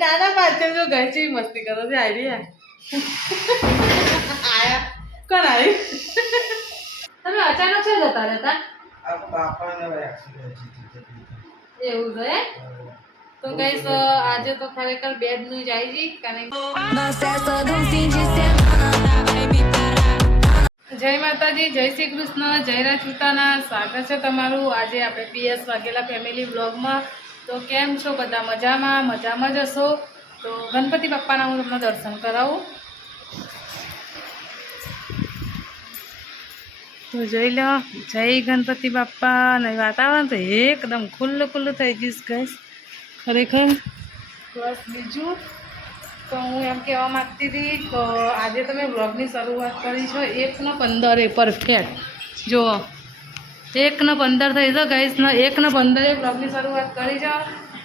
નાના પાછળ જો ઘર છે મસ્તી કરો છે આઈડિયા આયા કોણ આવ્યું તમે અચાનક છે જતા રહેતા એવું છે તો ગઈસ આજે તો ખરેખર બેડ નું જાય છે કારણ જય માતાજી જય શ્રી કૃષ્ણ જય રાજપૂતાના સ્વાગત છે તમારું આજે આપણે પીએસ વાઘેલા ફેમિલી બ્લોગમાં તો કેમ છો બધા મજામાં જ હશો તો ગણપતિ બાપ્પાના હું તમને દર્શન કરાવું તો જોઈ લો જય ગણપતિ બાપ્પા અને વાતાવરણ તો એકદમ ખુલ્લું થઈ ગયું ગઈસ ખરેખર બસ બીજું તો હું એમ કહેવા માગતી હતી તો આજે તમે બ્લોગની શરૂઆત કરી છો 1:15 પરફેક્ટ જુઓ 1:15 થઈ છે ગાઈસને 1:15 બ્લોગની શરૂઆત કરી છે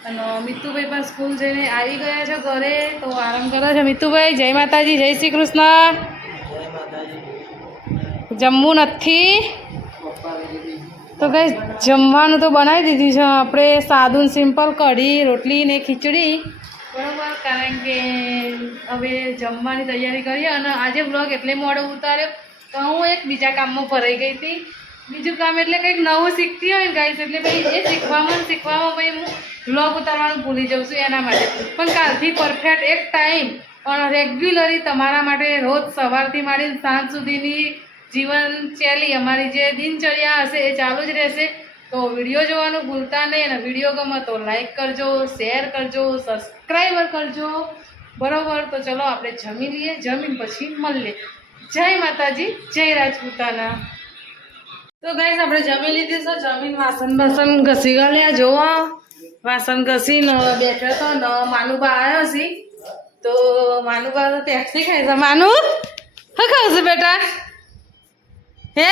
અને મિતુભાઈ પણ સ્કૂલ જઈને આવી ગયા છે ઘરે તો આરામ કરે છે મિતુભાઈ જય માતાજી જય શ્રી કૃષ્ણ જમવું નથી તો ગાઈસ જમવાનું તો બનાવી દીધું છે આપણે સાદું સિમ્પલ કઢી રોટલી ને ખીચડી બરાબર કારણ કે હવે જમવાની તૈયારી કરીએ અને આજે બ્લોગ એટલે મોડો ઉતાર્યો તો હું એક બીજા કામમાં ભરાઈ ગઈ હતી બીજું કામ એટલે કંઈક નવું શીખતી હોય ને ગાઈસ એટલે ભાઈ એ શીખવામાં ભાઈ હું બ્લોગ ઉતારવાનું ભૂલી જાઉં છું એના માટે પણ કાલથી પરફેક્ટ એક ટાઈમ પણ રેગ્યુલરી તમારા માટે રોજ સવારથી માંડીને સાંજ સુધીની જીવનશૈલી અમારી જે દિનચર્યા હશે એ ચાલુ જ રહેશે તો વિડીયો જોવાનું ભૂલતા નહીં અને વિડીયો ગમે તો લાઈક કરજો શેર કરજો સબસ્ક્રાઈબર કરજો બરાબર તો ચલો આપણે જમી લઈએ જમીન પછી મળીએ જય માતાજી જય રાજપૂતાના તો ગાઈસ આપણે જમી લીધી છે જમીન વાસણ ઘસી ગયા જોવો વાસણ ઘસીને બેઠા તો ને માનુબા આવ્યો છે તો માનુબા તો ટેક્સી ખાય છે માનુ શું ખાવ છું બેટા હે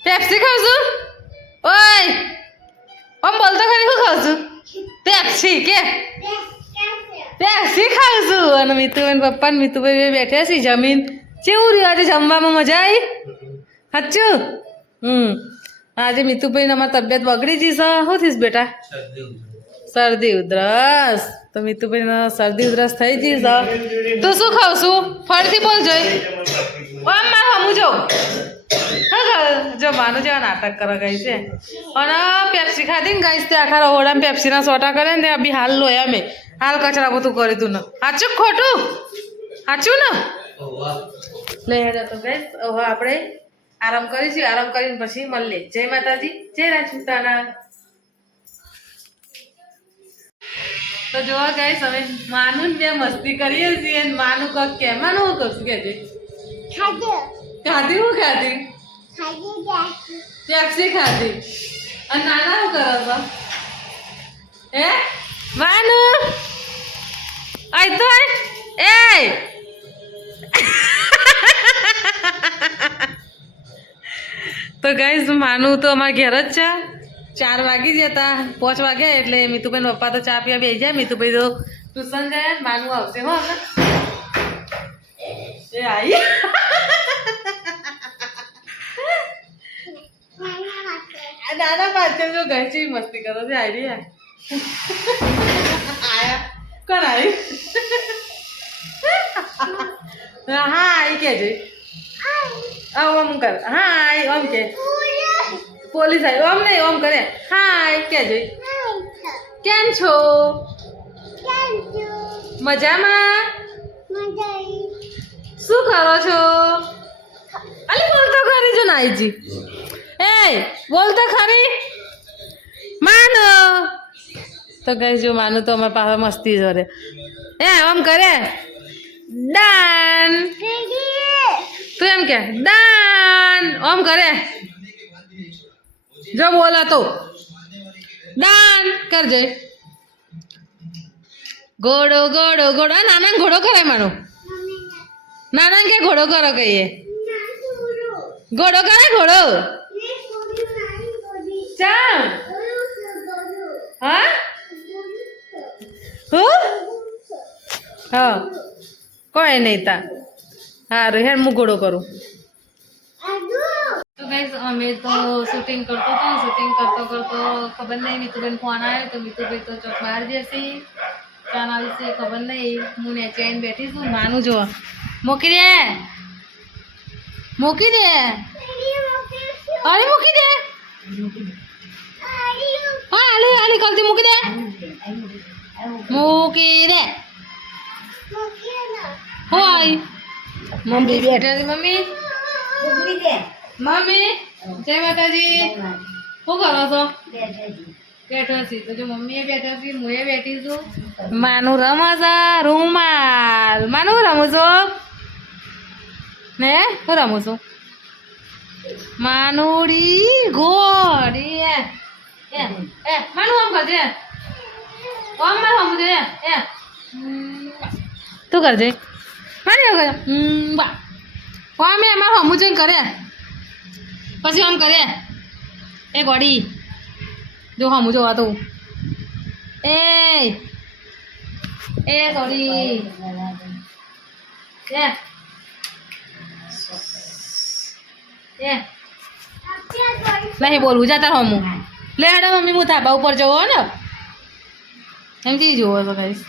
પેપ્સી ખાવ છું ઓય આમ બોલતો ખરી શું ખાવ છું પેપ્સી કે પેપ્સી ખાવ છું અને મિતુભાઈ પપ્પા ને મિતુભાઈ બેઠા છે જમીન કેવું રહ્યું આજે જમવામાં મજા આવી સાચું આજે મિતુભાઈને અમારી તબિયત બગડી જઈશ શું થઈશ બેટા શરદી ઉધરસ તો મિતુભાઈને શરદી ઉધરસ થઈ જઈશ તું શું ખાવ છું ફરીથી બોલ જોઈ આમ મારું હમું જો હા જો માનું જેવા નાટક કરવા ગઈ છે અને પેપ્સી ખાધી ને ગઈ તે આખા રહોડામાં પેપ્સીના સોટા કરે ને ત્યાં બી હાલ લોયા મેં હાલ કચરા બધું કરી તું ને સાચું ખોટું સાચું ને લઈ હેડો તો ગઈ હવે આપણે આરામ કરીશું આરામ કરીને પછી મળીએ જય માતાજી જય રાજપૂતાના તો જોવા ગઈશ હવે માનું બે મસ્તી કરીએ છીએ માનું કક કે માનું હું કશું કે છે ખાધી હું ખાધી પેપ્સી ખાધી અને નાના શું કરો છો હે માનું આય તો એ તો ગાઈસ માનું તો અમારા ઘેર જ છે 4 વાગી જતા 5 વાગ્યા એટલે મિતુભાઈ પપ્પા તો ચા પીવા બેસી જાય મિતુભાઈ તો ટ્યુશન જાય માનું આવશે હો એ આવી નાના પાછળ જો ઘર છે મસ્તી કરો છે આઈડિયા આયા કોણ આવ્યું હા આવી કેજે ઓમ કર હાય ઓમ કે પોલીસ આવી ઓમ નહીં ઓમ કરે હાય કેજે કેમ છો મજામાં શું કરો છો અલી બોલતો ખરી જો નાઈજી એ બોલતો ખરી માનો તો ગઈ જો માનું તો અમારા પાસે મસ્તી જોરે એ ઓમ કરે ડાન તું એમ કે ડાન ઓમ કરે જો બોલા તો ડાન કરજે ઘોડો ઘોડો ઘોડો નાના ઘોડો કરે માનો નાના કે ઘોડો કરો કહીએ ઘોડો કરે ઘોડો ચા હા હા કોઈ નહીં તા સારું હેડ હું ઘોડો કરું તો ગાઈસ અમે તો શૂટિંગ કરતો કરતો ખબર નહીં મિતુભાઈ ફોન આવ્યો તો મિતુભાઈ તો ચોક બહાર જશે ચાના વિશે ખબર નહીં. હું નીચે આવીને બેઠી છું. માનું જો મૂકી દે, મૂકી દે, અરે મૂકી દે. હા આલી આલી કલથી મૂકી દે, મૂકી દે. હોય મમ્મી બેઠા છે. મમ્મી મમ્મી જય માતાજી. શું કરો છો? બેઠા છીએ. તો જો મમ્મીએ બેઠા છે, હું એ બેઠી છું. માનું રમે છે રૂમાલ. માનું રમું છું ને હું રમું છું. માનુડી ઘોડી એ માનું આમ કરજે. આમ મારું આમ કરજે. તું કરજે. મારી કરે બા આમ મારું હમું જોઈને કરે. પછી આમ કરે એ ગોડી જો હમું જોવા તું એ સોરી નહીં બોલવું જા તાર હમું લે હેડો મમ્મી હું ધાબા ઉપર જવો ને એમથી જોવો તો કહીશ.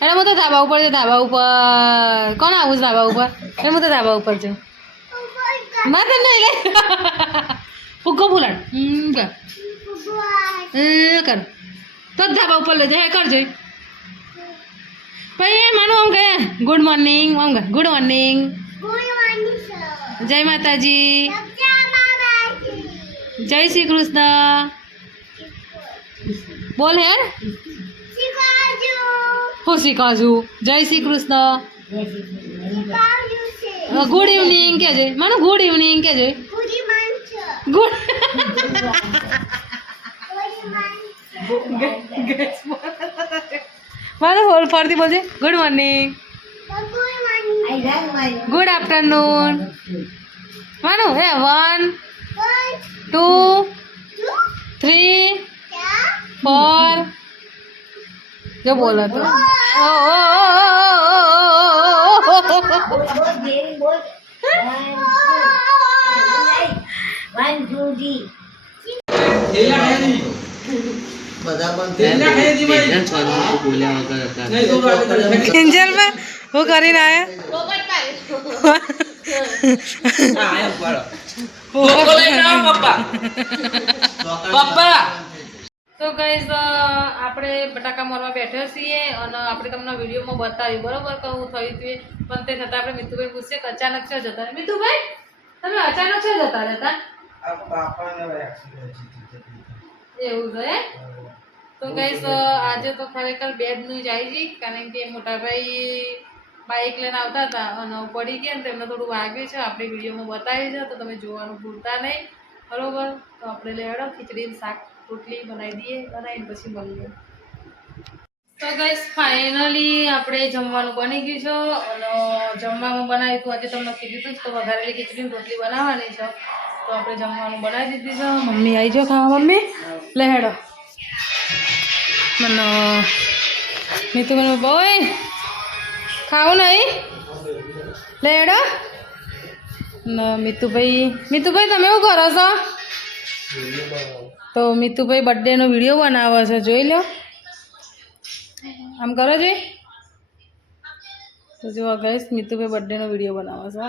એટલે હું તો ધાબા ઉપર છે. ધાબા ઉપર કોણ આવું છે ધાબા ઉપર? એટલે હું તો ધાબા ઉપર છું. મારે નહીં લે ફુગ્ગો ફૂલાડ કર તો જ ધાબા ઉપર લેજે. હે કરજો ભાઈ. માનું આમ કહે ગુડ મોર્નિંગ. આમ કહે ગુડ મોર્નિંગ. જય માતાજી. જય શ્રી કૃષ્ણ. બોલ હેડ હું શીખાજુ. જય શ્રી કૃષ્ણ. ગુડ ઇવનિંગ કેજે. માનું ગુડ ઇવનિંગ કેજે. ગુડ મારું હોલ ફરતી બોલજે ગુડ મોર્નિંગ, ગુડ આફ્ટરનૂન. માનું હે 1 2 3 4 જો બોલો તો એન્જલ માં હું કરીને આયા તો ગાઈઝ આપણે બટાકા મારવા બેઠા છીએ અને આપણે તમને વિડીયોમાં બતાવ્યું બરોબર કે હું થયું હતું પણ તે છતાં આપણે મિતુભાઈ પૂછીએ કે અચાનક છે જતા રહ્યા. મિતુભાઈ તમે અચાનક છે જતા રહેતા એવું છે. તો ગાઈઝ આજે તો ખરેખર બેડ ન્યૂઝ આવી ગઈ કારણ કે મોટાભાઈ બાઇક લઈને આવતા હતા અને પડી ગયા ને તેમને થોડું વાગ્યું છે. આપણે વિડીયોમાં બતાવ્યું છે તો તમે જોવાનું ભૂલતા નહીં બરોબર. તો આપણે લેવડો ખીચડી શાક રોટલી બનાવી દઈએ બનાવીને પછી મળીએ. તો ગાઈસ ફાઇનલી આપણે જમવાનું બની ગયું છે અને જમવાનું બનાવ્યું હતું આજે તમને કીધું હતું તો વઘારેલી ખીચડી રોટલી બનાવવાની છે. તો આપણે જમવાનું બનાવી દીધી છે. મમ્મી આવી જાઓ ખાવા. મમ્મી લે હેડો મને મીતુ મને બોય ખાવું નહીં લે હેડો. મીતુભાઈ તમે શું કરો છો? તો મીતુભાઈ બર્થડેનો વિડીયો બનાવે છે જોઈ લો. આમ કરો જોઈ તો જો ગાઈસ મીતુભાઈ બર્થડેનો વિડીયો બનાવે છે.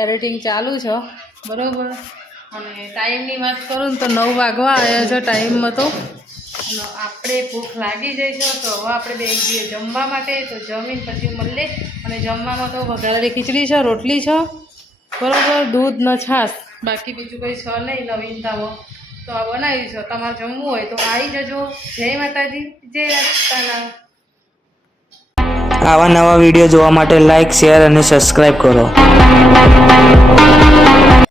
એડિટિંગ ચાલુ છે બરાબર. અને ટાઈમની વાત કરું ને તો 9 વાગવા આવ્યા છે ટાઈમમાં તો. અને આપણે ભૂખ લાગી જાય છે તો હવે આપણે બેસી જઈએ જમવા માટે. તો જમીન પછી મળીએ. અને જમવામાં તો વઘારેલી ખીચડી છે રોટલી છે બરાબર દૂધ ને છાશ બાકી બીજું કંઈ છે નહીં નવીનતાઓ. તો આ બનાવ્યું છે. તમારે જમવું હોય તો આવી જજો. જય માતાજી જય રાજસ્થાન. આવા નવા વિડીયો જોવા માટે લાઈક શેર અને સબસ્ક્રાઈબ કરો.